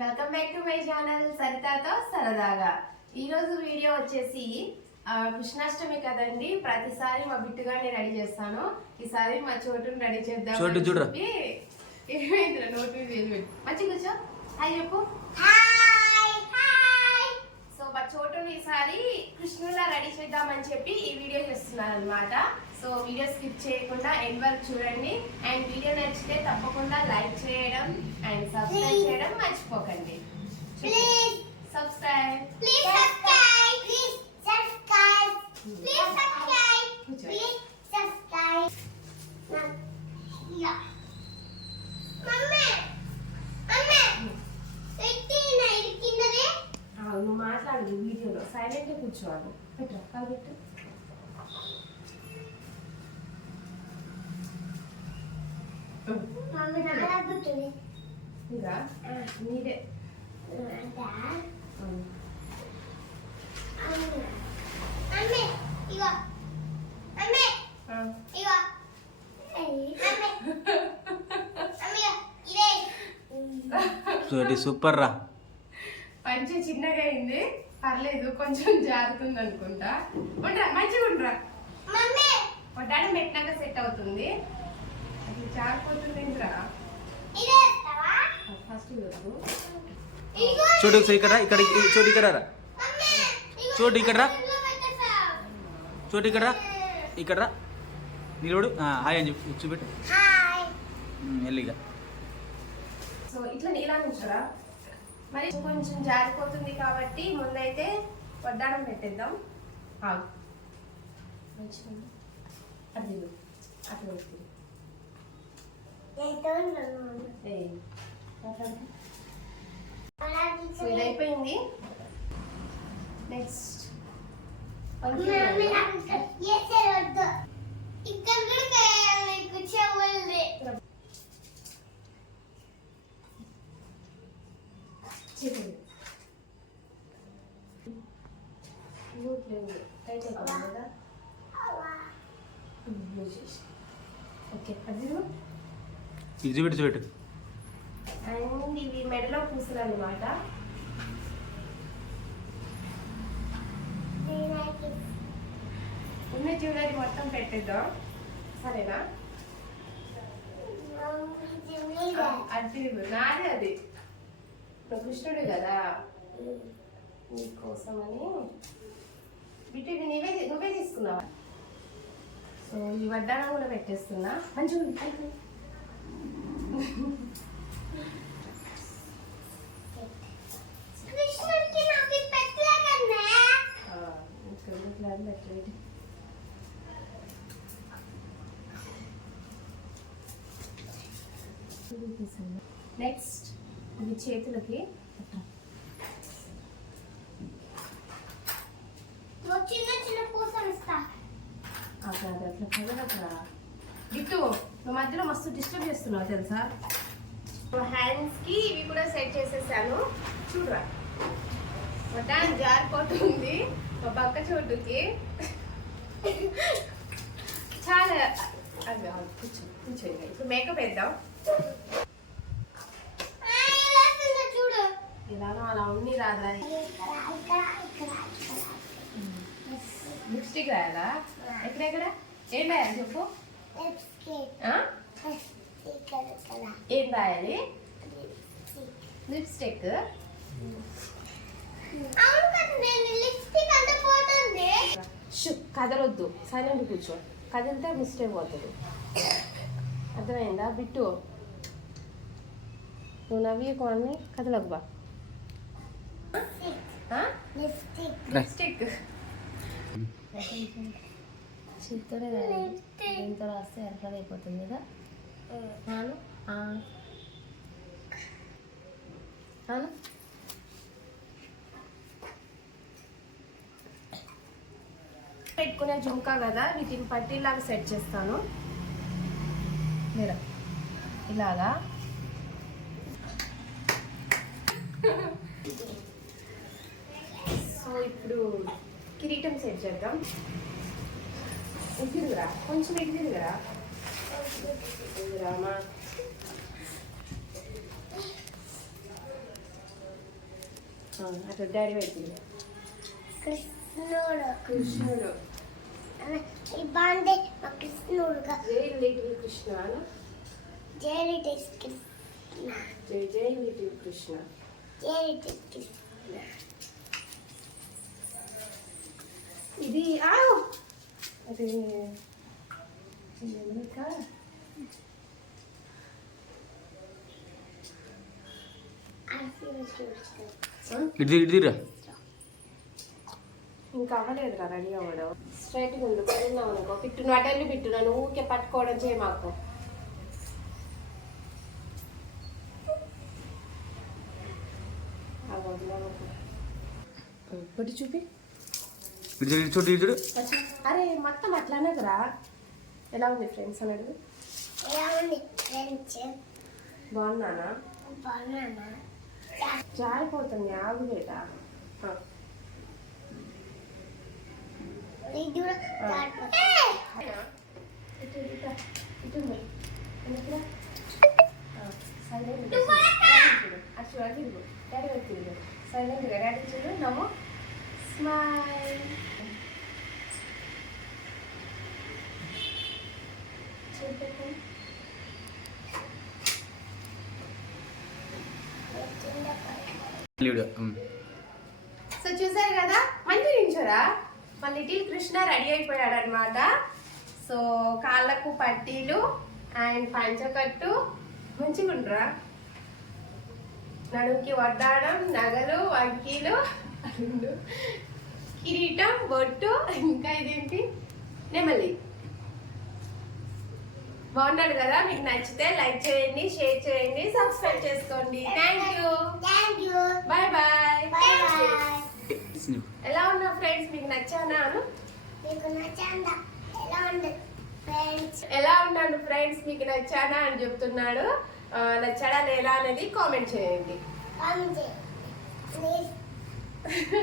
Welcome back to my channel సరితాతో సరదాగా ఈ రోజు వీడియో వచ్చేసి కృష్ణాష్టమి కదండి ప్రతిసారి మా బిట్టుగానే రెడీ చేస్తాను. ఈసారి మా చోటుని రెడీ చేద్దాం చోటు. ఏమైందిరా నోటు పెట్టు. మంచి కూర్చో. హాయ్ చెప్పు. సో మా చోటుని ఈసారి కృష్ణులా రెడీ చేద్దామని చెప్పి ఈ వీడియో చేస్తున్నాను అనమాట సో వీడియో స్కిప్ చేయకుండా ఎండ్ వరకు చూడండి. నచ్చితే తప్పకుండా లైక్ చేయడం అండ్ సబ్స్క్రైబ్ చేయడం మర్చిపోకండి. సబ్స్క్రైబ్. నువ్వు మాట్లాడదు వీడియోలో. సైలెంట్ కూర్చోవాలి. పెట్టు పెట్టు. నీదే చోటి సూపర్ రా పంచ చిన్నగా అయింది పర్లేదు కొంచెం జారుతుంది అనుకుంటా. ఉండరా మంచిగా ఉండరా. పెట్టినాక సెట్ అవుతుంది. ఏంట్రా ఫస్ట్ చోటు ఒకసారి ఇక్కడ ఇక్కడ చోటు ఇక్కడ రా. చోటు ఇక్కడ రా. చోటు ఇక్కడ రా. ఇక్కడ రా. నిలబడు. హాయ్ అని చెప్పు చూపెట్టు. హాయ్. ఉమ్, వెళ్ళు ఇక సో ఇట్లా నీలా నుంచరా మరి కొంచెం జారిపోతుంది కాబట్టి ముందైతే వడ్డాడం పెట్టేద్దాం. అది ఇవ్వు. అటు వైపు. నేను ఉన్నాను ఏయ్, మాట్లాడు. అలాగే సో ఇది అయిపోయింది నెక్స్ట్ చెప్పండి కదా ఓకే అది ఇది చూపెట్టు చూపెట్టు. అండ్ ఇవి మెడలో పూసలు అనమాట ఉన్న జ్యువెలరీ మొత్తం పెట్టేద్దాం. సరేనా? అది నాది అది. నువ్వు కృష్ణుడు కదా. నీకోసమని బిట్టు ఇది నీవే నువ్వే తీసుకున్నావా? సో ఈ వడ్డానం కూడా పెట్టేస్తున్నా. మంచిగా నెక్స్ట్ ఇది చేతులకి చిన్న చిన్న పూసలు ఇస్తా. అట్లా అట్లా కదలట్రా గిట్టు నువ్వు మధ్యలో మస్తు డిస్టర్బ్ చేస్తున్నావు తెలుసా? హ్యాండ్స్కి ఇవి కూడా సెట్ చేసేసాను. చూడరా. మొత్తం జారిపోతుంది. మా పక్క చోటుకి. చాలా అది కూర్చో కూర్చోండి ఇప్పుడు మేకప్ వేద్దాం. ఇలానో అలా ఉంది రాదా లిప్స్టిక్ రాయాలా? ఎక్కడెక్కడ? ఏం రాయాలి చెప్పు? ఏం రాయాలి? లిప్స్టిక్ లిప్స్టిక్ అవును కదా నేను లిప్స్టిక్ అంత పోతుంది. షు కదలొద్దు. సైలెంట్ కూర్చో. కదిలితే మిస్టేక్ అవుతుంది అర్థమైందా? బిట్టు. నువ్వు నవ్వి కొన్ని కదలకు బా. లిప్స్టిక్ లిప్స్టిక్ చేత్తోనే రాయాలి దీంతో రాస్తే అయిపోతుంది కదా. నాను? ఆ. నాను? పెట్టుకునే జుంకా కదా వీటిని పట్టీలాగా సెట్ చేస్తాను. మీరు ఇలాగా. సో ఇప్పుడు కిరీటం సెట్ చేద్దాం. ఎగిరిరా కొంచెం ఎగిరిరా ఎగిరామా అట్లా డాడీ పెట్టింది కృష్ణుడు కృష్ణుడు ఈ బాండే మా కృష్ణుడుగా జై లిటిల్ కృష్ణ అను. జేరిటెస్ కృష్ణ జై జై లిటిల్ కృష్ణ జేరిటెస్ కృష్ణ ఇది ఆ అది ఎందుక? తీరా ఇంకా అవ్వలేదురా రెడీ అవ్వడం. స్ట్రైట్గా ఉంది పడున్నావు అనుకో పిట్టు నువ్వు అటెల్లి పిట్టు నన్ను ఊరికే పట్టుకోవడం చేయ మాకు. పొట్టి చూపి. ఇటు చూడు, ఇటు చూడు ఇటు చూడు అరే మొత్తం అట్లానే కదా ఎలా ఉంది ఫ్రెండ్స్ అన్నాడు ఎలా ఉంది ఫ్రెండ్స్ బాగున్నానా బాగున్నానా జారిపోతుంది ఆగు బేట ఆ. ఇది కూడా దాటిపోతుంది. ఇటు ఇటు ఇటు ఉంది. వెనక్కిరా. ఆ, silent గా. అటు చూడు, అటు తిరుగు. డాడీ చూడు నవ్వు సో చూసారు కదా? మంచి నించోరా మన లిటిల్ కృష్ణ రెడీ అయిపోయాడు అనమాట సో కాళ్ళకు పట్టీలు అండ్ పంచకట్టు. మంచిగా ఉండరా నడుముకి వడ్డాడం నగలు వంకీలు కిరీటం బొట్టు ఇంకా ఇదేంటి? నెమలి. బాగున్నాడు కదా? మీకు నచ్చితే లైక్ చేయండి షేర్ చేయండి సబ్స్క్రైబ్ చేసుకోండి. Thank you. Bye bye. ఎలా ఉన్నా ఫ్రెండ్స్ మీకు నచ్చానా? అను? మీకు నచ్చిందా? ఎలా ఉంది ఫ్రెండ్స్ ఎలా ఉన్నాను ఫ్రెండ్స్ మీకు నచ్చానా అని చెప్తున్నాడు. నచ్చాడా లేదా అనేది కామెంట్ చేయండి.